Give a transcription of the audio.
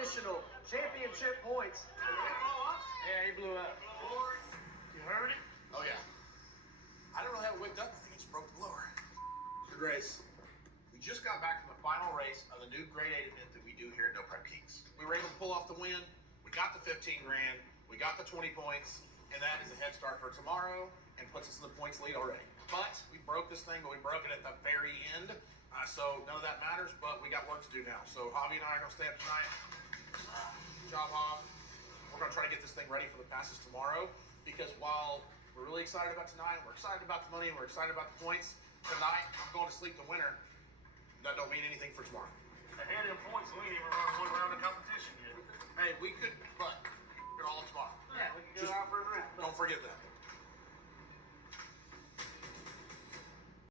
additional championship points. Yeah, he blew up. You heard it? Oh, yeah. I don't really have it whipped up. I think I just broke the blower. Good race. We just got back from the final race of the new grade 8 event that we do here at No Prep Kings. We were able to pull off the win. We got the 15 grand. We got the 20 points. And that is a head start for tomorrow and puts us in the points lead already. But we broke this thing, but we broke it at the very end. So none of that matters, but we got work to do now. So Javi and I are going to stay up tonight. Good job, Jav. We're going to try to get this thing ready for the passes tomorrow, because while we're really excited about tonight, we're excited about the money, and we're excited about the points, tonight I'm going to sleep the winner. That don't mean anything for tomorrow. Ahead in points lead